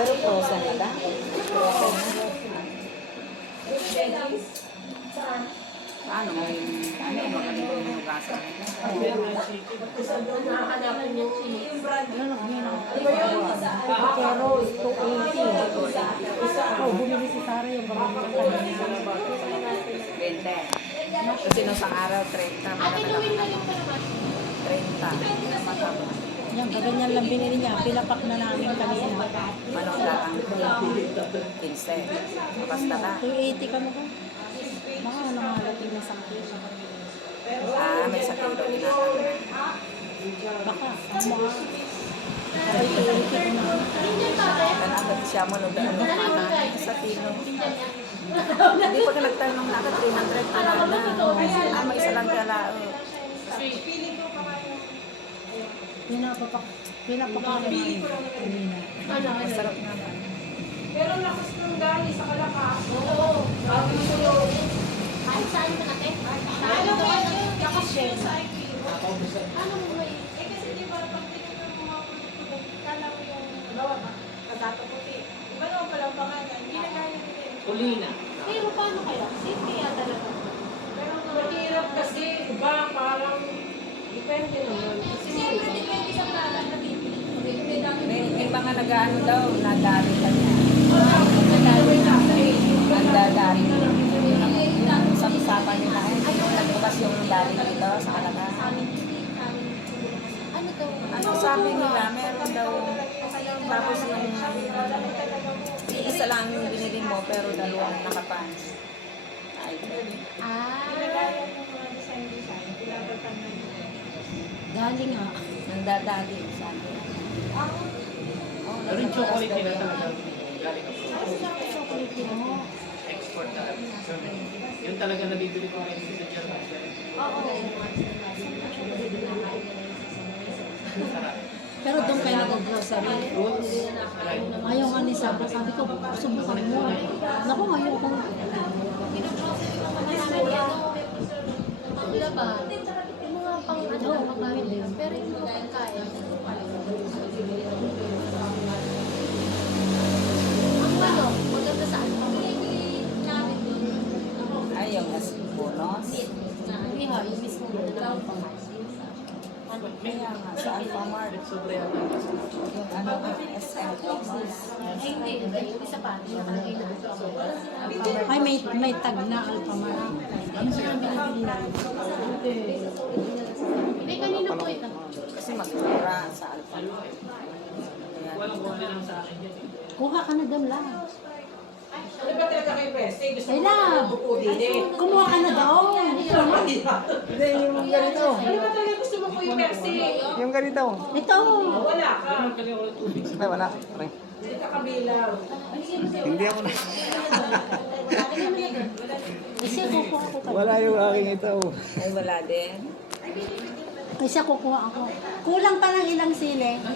Pero frozen na ba? Ano may magandang hinugasan. Pero 280. Oh, bumili si Sarah yung gamit niya kanina. 20. Kasi nung isang araw, 30. Malaki lang. 30. Yan, kaganyan lang binili niya. Pilapak na namin kanina. Manok lang. 15. Basta na. 280 ka mo ba? Baka nanghalating na sa akin. May sakit daw ginagawa. Baka. Ay, 280 ko na. Kanakot siya mo nung daan sa tino. Hindi pa ka nagtanong na ka 300 pa na. May isa lang kala. Pinapakain kanina. Masarap naman. Pero lakas ng gali sa kalakas. Oo. Bago mo yun. Ay, saan ka natin? Ano ba yun? Lakas yun sa IP. Ano mo ba yun? Eh kasi di ba pag tinignan mo mga produkto, kala mo yung gawa ka. Kadato puti. Iba naman palang pangalan. Hindi na kaya nila yun. Kulina. Pero paano kaya? Safety yata talaga. Pero mahirap kasi. Iba parang depende naman. Kasi Siyempre, depende sa kalan na bibili. May mga nag-ano daw, nadari ka niya. Nagdadari. Sa usapan niyo na yung nagbukas yung dali dito sa kalakasan. Ano daw? Ano sabi nila, meron daw, tapos yung isa lang yung binili mo, pero dalawang nakapans. Ay, Dali nga. nandadali, sabi. Pero yung chocolate nila talaga galing ka po. Chocolate mo. Export talaga. Yun talaga nabibili ko rin sa German. Sarap. Pero doon kayo nag-grocery. Fruits. Ayaw nga ni Sabra. Sabi ko, subukan mo. Naku, ayaw ko. Paglaba, yung mga pang ano, magamit yun. Pero yung mga kaya. Ang ano, maganda sa ano, namin doon. Ay, yung bonus. Hindi ha, yung mismo na naman pang Kaya nga, sa Alphamart. Sobre yan. Yung ano, SM bonus. Ay, hindi. Yung isa pa, yung nakalagay na. Ay, may tag na Alphamart. Ano sila binibili na? Eh, kanina po ito. Kasi mas mura sa Alphamart. Kaya, Walang kuha lang sa akin yan. Kuha ka na doon lang. Ano ba talaga kayo, Peste? Gusto Ay, mo love. upo din eh. Kumuha ka na doon. Hindi, yung ganito. Ano ba talaga gusto mo po yung Peste? Yung ganito. Ito. Wala ka. Ay, wala. Pre. Hindi ka kabilang. Hindi ako na. Kasi kukuha ko ka. Wala yung aking ito. ay wala din. Kasi kukuha ako. Kulang pa ng ilang sili. Ako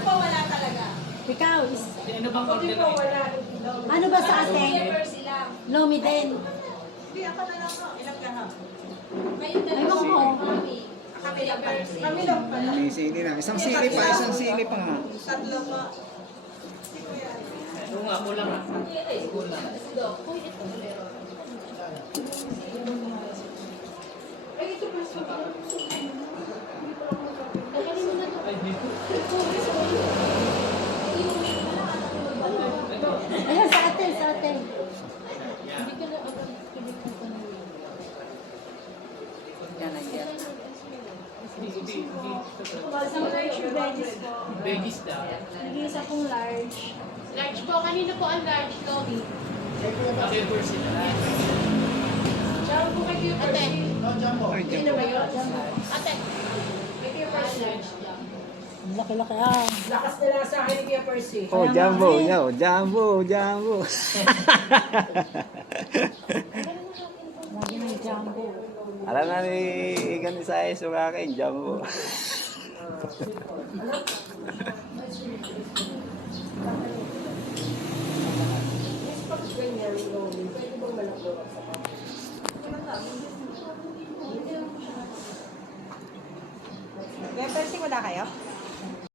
pa wala talaga. Ikaw, Ano bang Ako order din po mo? wala. ano ba sa atin? Sila. Lomi din. Hindi, ako na lang po. Ilang ka ha? Ewan ko. Kami lang pa. Kami lang pa. May sili na. Isang sili pa nga. Tatlo pa. Oo nga, kulang ah. Kulang. Ay, ito pa sa Ay, dito. Ayan, sa atin, sa atin. Yan na yan. Hindi. Isang large veggies po. Veggies daw. Nag-iisa pong large. Large po. Kanina po ang large, Lobby. Flavor sila. Diyan po kay Kuya Ate. Percy. Ay, Hindi dyan. na ba yun? Ate. Kay Kuya Percy. Laki-laki. Ah. Lakas na lang sa akin ni Kuya Percy. Oh, jumbo. Yo, jumbo. Lagi ng jumbo. Alam na ni Igan Isayas yung aking jumbo. Ganyan, Lomi. Pwede bang malaki? Kuya Percy, wala kayo?